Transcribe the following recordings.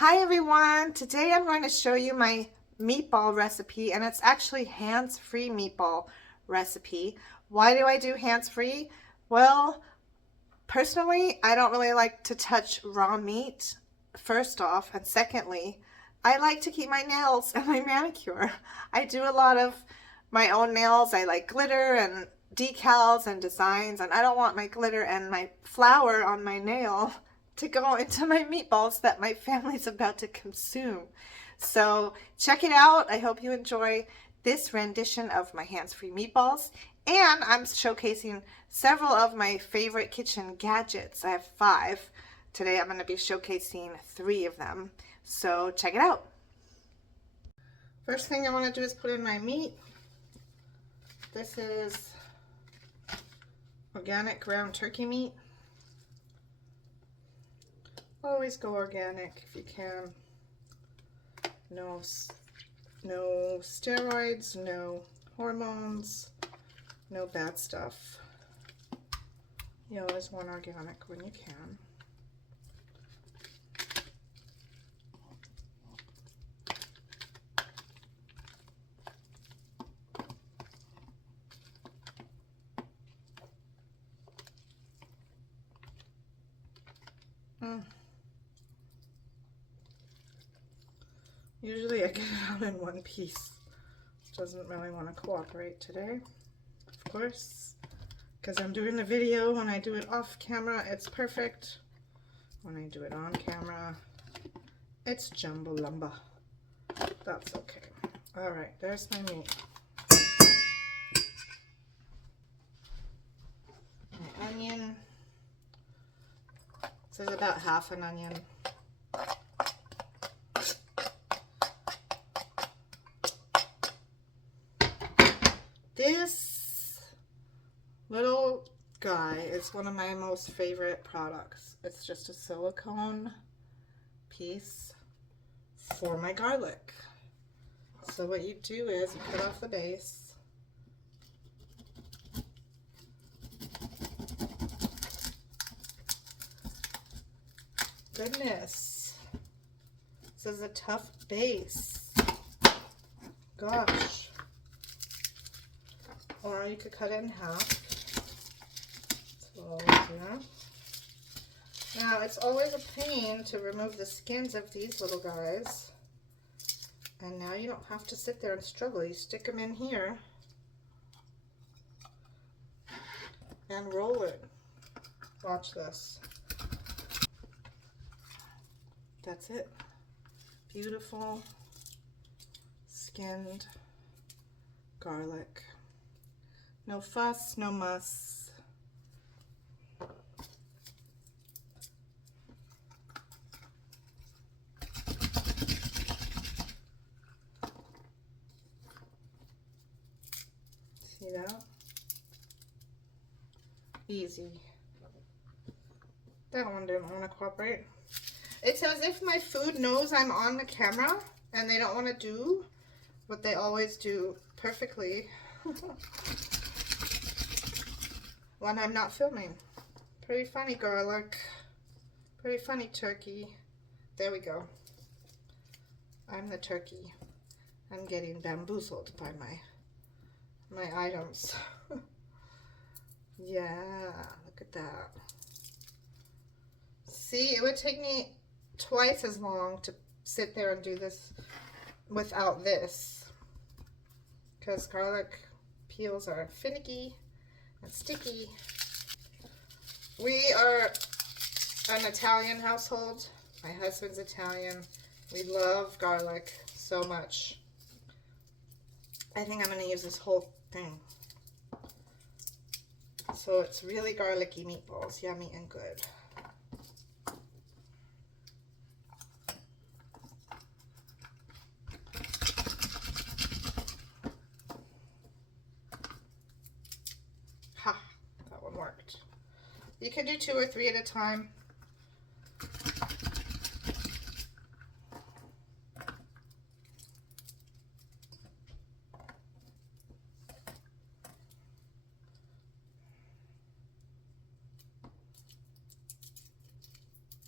Hi everyone! Today I'm going to show you my meatball recipe, and it's actually hands-free meatball recipe. Why do I do hands-free? Well, personally, I don't really like to touch raw meat, first off, and secondly, I like to keep my nails and my manicure. I do a lot of my own nails. I like glitter and decals and designs, and I don't want my glitter and my flour on my nail to go into my meatballs that my family's about to consume. So check it out. I hope you enjoy this rendition of my hands-free meatballs. And I'm showcasing several of my favorite kitchen gadgets. I have 5. Today I'm going to be showcasing 3 of them. So check it out. First thing I want to do is put in my meat. This is organic ground turkey meat. Always go organic if you can. No steroids, no hormones, no bad stuff. You always want organic when you can. Usually I get it out in one piece. Doesn't really want to cooperate today, of course, because I'm doing the video. When I do it off camera, it's perfect. When I do it on camera, it's jumbo lumba. That's okay. All right, there's my meat. My onion. This is about half an onion. This little guy is one of my most favorite products. It's just a silicone piece for my garlic. So what you do is you cut off the base. Goodness, this is a tough base. Gosh. Or you could cut it in half. So, yeah. Now, it's always a pain to remove the skins of these little guys. And now you don't have to sit there and struggle. You stick them in here and roll it. Watch this. That's it. Beautiful skinned garlic. No fuss, no muss. See that? Easy. That one didn't want to cooperate. It's as if my food knows I'm on the camera and they don't want to do what they always do perfectly when I'm not filming. Pretty funny garlic. Pretty funny turkey. There we go. I'm the turkey. I'm getting bamboozled by my items. Yeah, look at that. See, it would take me twice as long to sit there and do this without this, because garlic peels are finicky and sticky. We are an Italian household. My husband's Italian. We love garlic so much. I think I'm going to use this whole thing. So it's really garlicky meatballs, yummy and good. Ha, that one worked. You can do 2 or 3 at a time.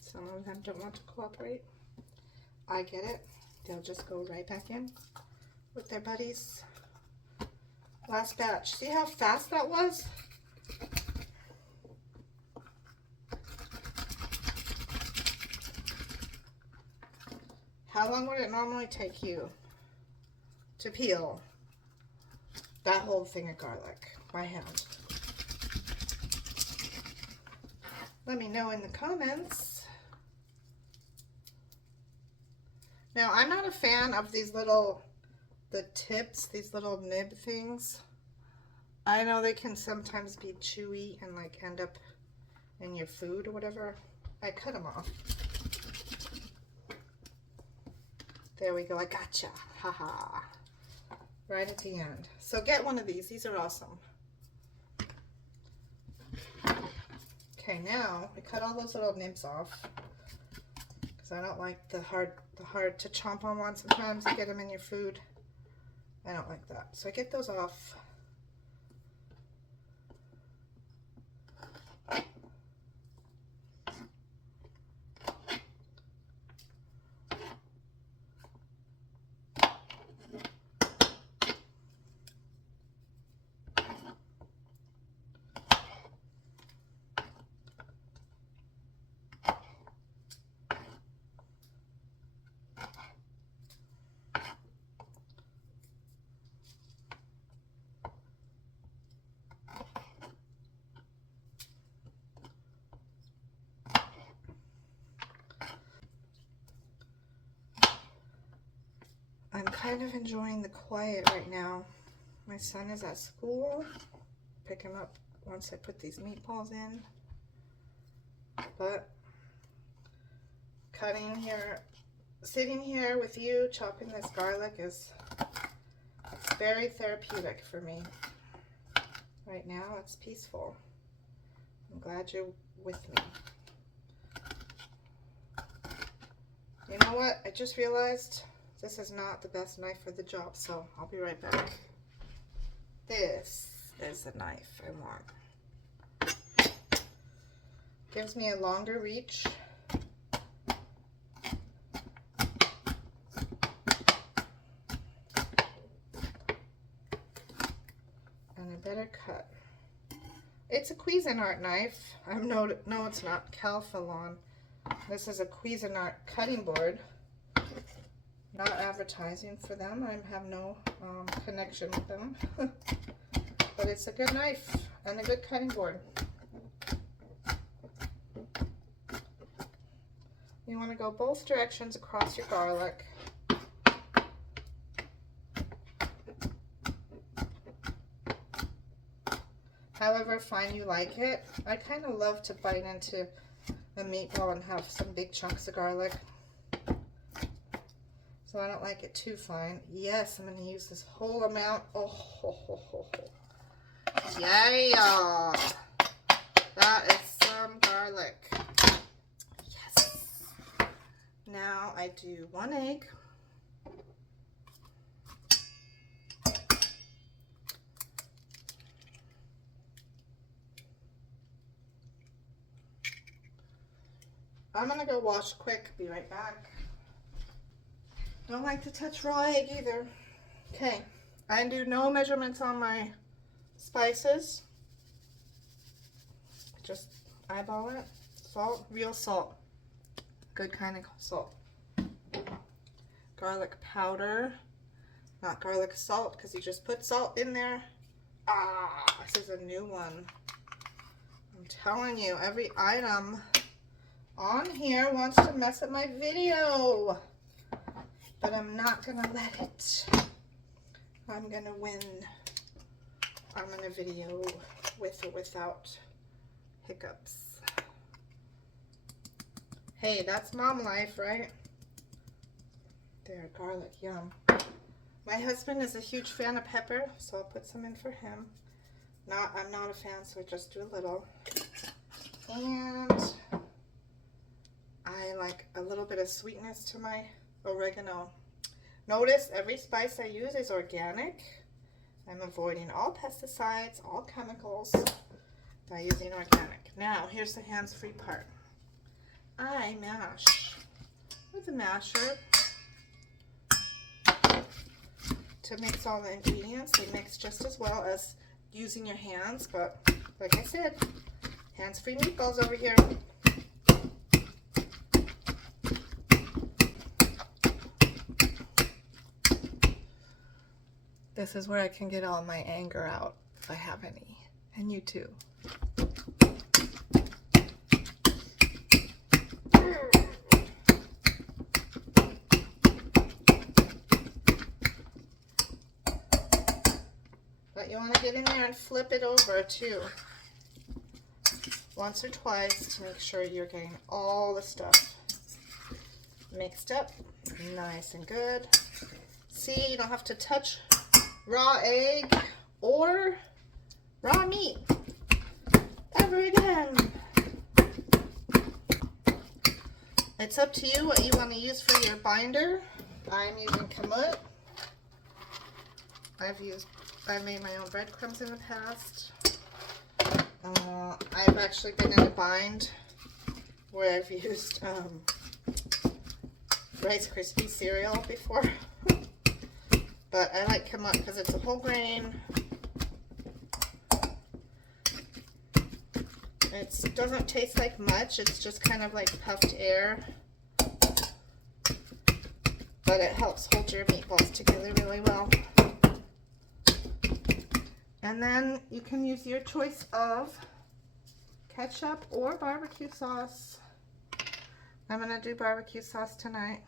Some of them don't want to cooperate. I get it. They'll just go right back in with their buddies. Last batch. See how fast that was? How long would it normally take you to peel that whole thing of garlic by hand? Let me know in the comments. Now, I'm not a fan of these little, the tips, these little nib things. I know they can sometimes be chewy and like end up in your food or whatever. I cut them off. There we go, I gotcha, haha. Right at the end. So get one of these are awesome. Okay, now we cut all those little nibs off because I don't like the hard to chomp on one. Sometimes you get them in your food. I don't like that. So I get those off. I'm kind of enjoying the quiet right now. My son is at school. Pick him up once I put these meatballs in. But cutting here, sitting here with you, chopping this garlic it's very therapeutic for me. Right now, it's peaceful. I'm glad you're with me. You know what? I just realized this is not the best knife for the job, so I'll be right back. This is the knife I want. Gives me a longer reach. And a better cut. It's a Cuisinart knife. No, it's not. Calphalon. This is a Cuisinart cutting board. Not advertising for them. I have no connection with them. But it's a good knife and a good cutting board. You want to go both directions across your garlic. However fine you like it. I kind of love to bite into a meatball and have some big chunks of garlic. So I don't like it too fine. Yes, I'm going to use this whole amount. Oh, ho, ho, ho, ho. Yeah! That is some garlic. Yes! Now I do 1 egg. I'm going to go wash quick. Be right back. Don't like to touch raw egg either. Okay, I do no measurements on my spices. Just eyeball it. Salt, real salt. Good kind of salt. Garlic powder. Not garlic salt, because you just put salt in there. Ah, this is a new one. I'm telling you, every item on here wants to mess up my video. But I'm not gonna let it. I'm gonna win. I'm in a video with or without hiccups. Hey, that's mom life, right? There, garlic, yum. My husband is a huge fan of pepper, so I'll put some in for him. I'm not a fan, so I just do a little. And I like a little bit of sweetness to my oregano. Notice every spice I use is organic. I'm avoiding all pesticides, all chemicals by using organic. Now, here's the hands-free part. I mash with a masher. to mix all the ingredients. They mix just as well as using your hands, but like I said, hands-free meatballs over here. This is where I can get all my anger out if I have any, and you too. But you want to get in there and flip it over too, once or twice, to make sure you're getting all the stuff mixed up nice and good. See, you don't have to touch raw egg or raw meat ever again. It's up to you what you want to use for your binder. I'm using kamut. I've made my own breadcrumbs in the past. I've actually been in a bind where I've used Rice Krispie cereal before. But I like kamut because it's a whole grain. It doesn't taste like much. It's just kind of like puffed air. But it helps hold your meatballs together really well. And then you can use your choice of ketchup or barbecue sauce. I'm going to do barbecue sauce tonight.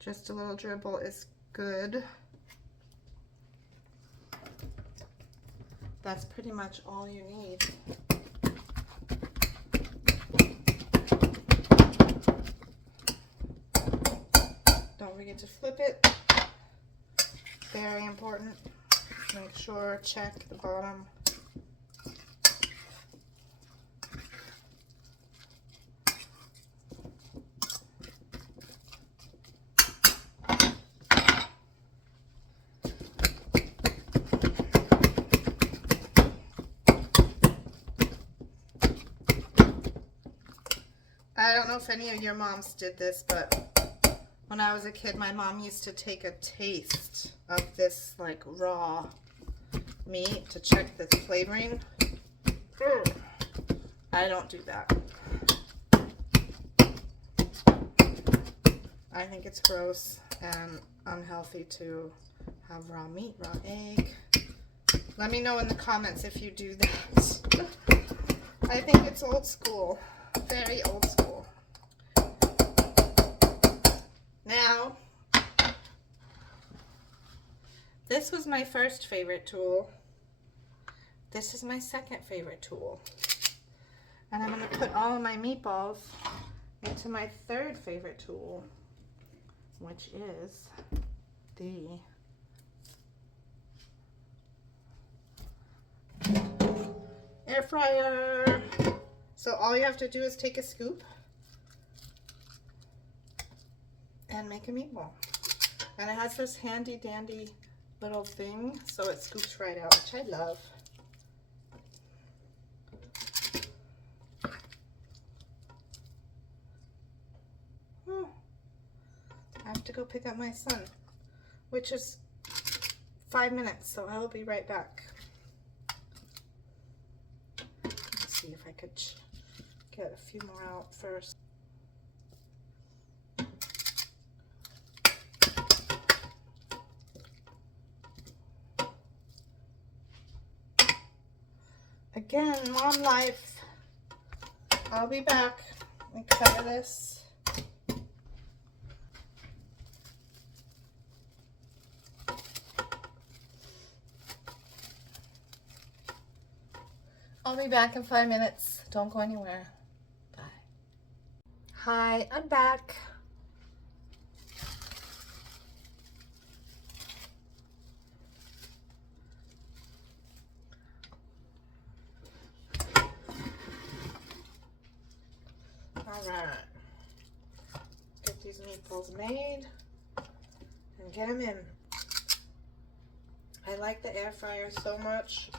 Just a little dribble is good. That's pretty much all you need. Don't forget to flip it. Very important. Make sure, check the bottom. I don't know if any of your moms did this, but when I was a kid, my mom used to take a taste of this like raw meat to check the flavoring. I don't do that. I think it's gross and unhealthy to have raw meat, raw egg. Let me know in the comments if you do that. I think it's old school. Very old school. Now, this was my first favorite tool. This is my second favorite tool. And I'm going to put all of my meatballs into my third favorite tool, which is the air fryer. So all you have to do is take a scoop and make a meatball. And it has this handy dandy little thing, so it scoops right out, which I love. I have to go pick up my son, which is 5 minutes, so I will be right back. Let's see if I could get a few more out first. Again, mom life. I'll be back and cover this. I'll be back in 5 minutes. Don't go anywhere. Bye. Hi, I'm back. Alright. Get these meatballs made and get them in. I like the air fryer so much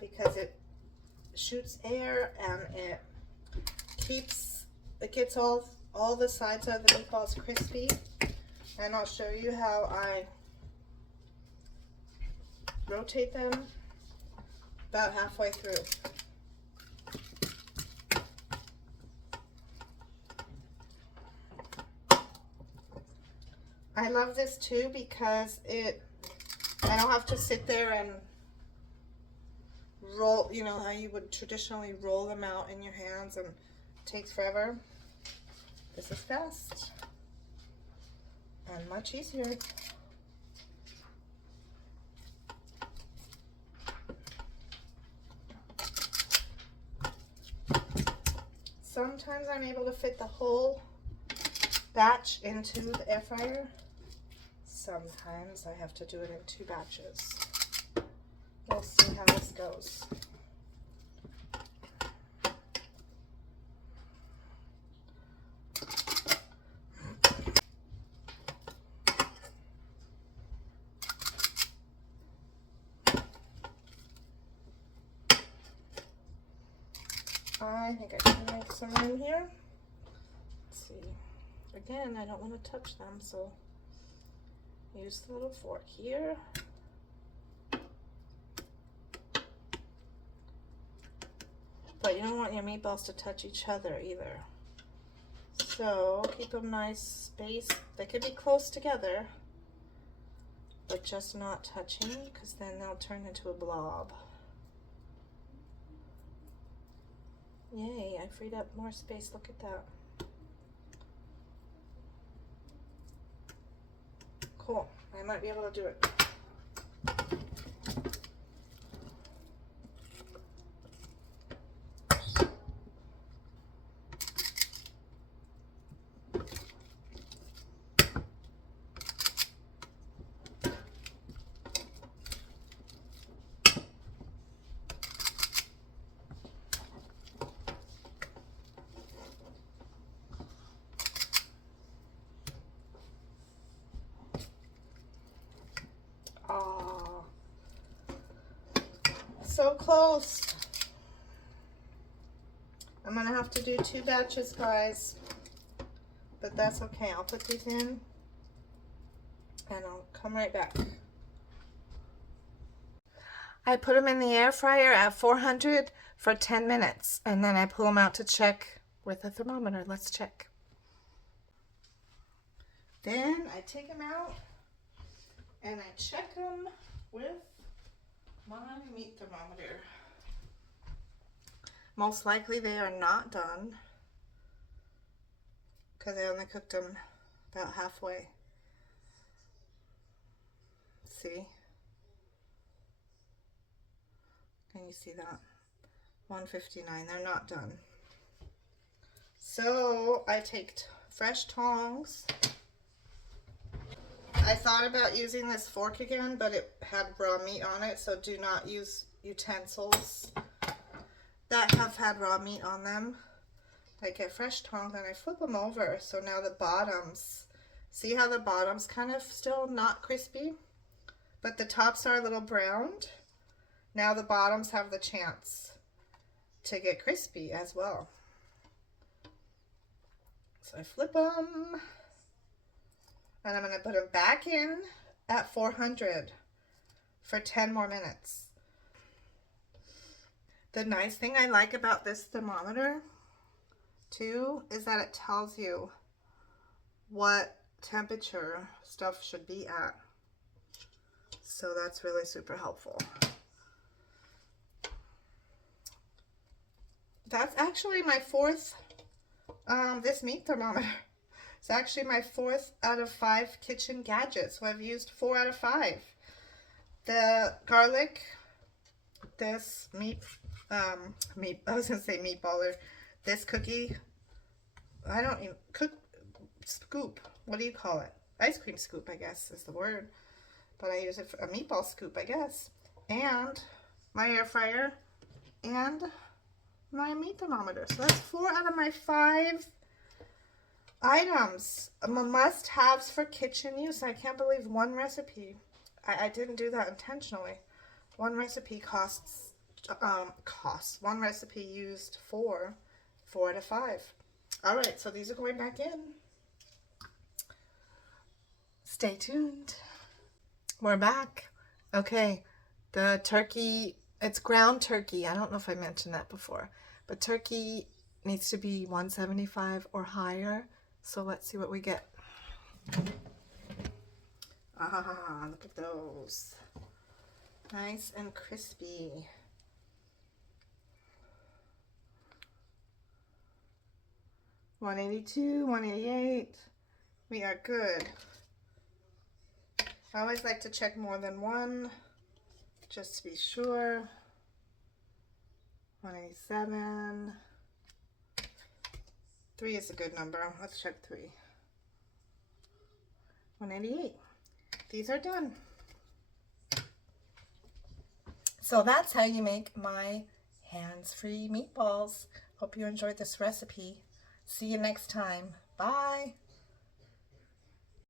because it shoots air and it gets all the sides of the meatballs crispy. And I'll show you how I rotate them about halfway through. I love this too because I don't have to sit there and roll, you know how you would traditionally roll them out in your hands and it takes forever. This is fast and much easier. Sometimes I'm able to fit the whole batch into the air fryer. Sometimes I have to do it in 2 batches. We'll see how this goes. I think I can make some room here. Let's see. Again, I don't want to touch them, so use the little fork here. But you don't want your meatballs to touch each other either. So keep them nice spaced. They could be close together, but just not touching, because then they'll turn into a blob. Yay, I freed up more space. Look at that. Cool. I might be able to do it. So close. I'm gonna have to do 2 batches, guys, but that's okay. I'll put these in and I'll come right back. I put them in the air fryer at 400 for 10 minutes and then I pull them out to check with a thermometer. Let's check. Then I take them out and I check them with my meat thermometer. Most likely they are not done because I only cooked them about halfway. See? Can you see that? 159, they're not done. So I take fresh tongs. I thought about using this fork again, but it had raw meat on it, so do not use utensils that have had raw meat on them. I get fresh tongs and I flip them over, so now the bottoms, see how the bottom's kind of still not crispy, but the tops are a little browned. Now the bottoms have the chance to get crispy as well. So I flip them. And I'm going to put them back in at 400 for 10 more minutes. The nice thing I like about this thermometer too is that it tells you what temperature stuff should be at. So that's really super helpful. That's actually my 4th, this meat thermometer. It's actually my 4th out of 5 kitchen gadgets. So I've used 4 out of 5. The garlic, this I was gonna say meatballer, this cookie, I don't even scoop. What do you call it? Ice cream scoop, I guess is the word. But I use it for a meatball scoop, I guess. And my air fryer and my meat thermometer. So that's 4 out of my 5 items, must-haves for kitchen use. I can't believe one recipe. I didn't do that intentionally. One recipe one recipe used 4 out of 5. All right, so these are going back in. Stay tuned. We're back. Okay, The turkey, it's ground turkey. I don't know if I mentioned that before, but turkey needs to be 175 or higher. So let's see what we get. Ah, look at those. Nice and crispy. $182, $188. We are good. I always like to check more than one, just to be sure. 187. 3 is a good number. Let's check 3. 188. These are done. So that's how you make my hands-free meatballs. Hope you enjoyed this recipe. See you next time. Bye.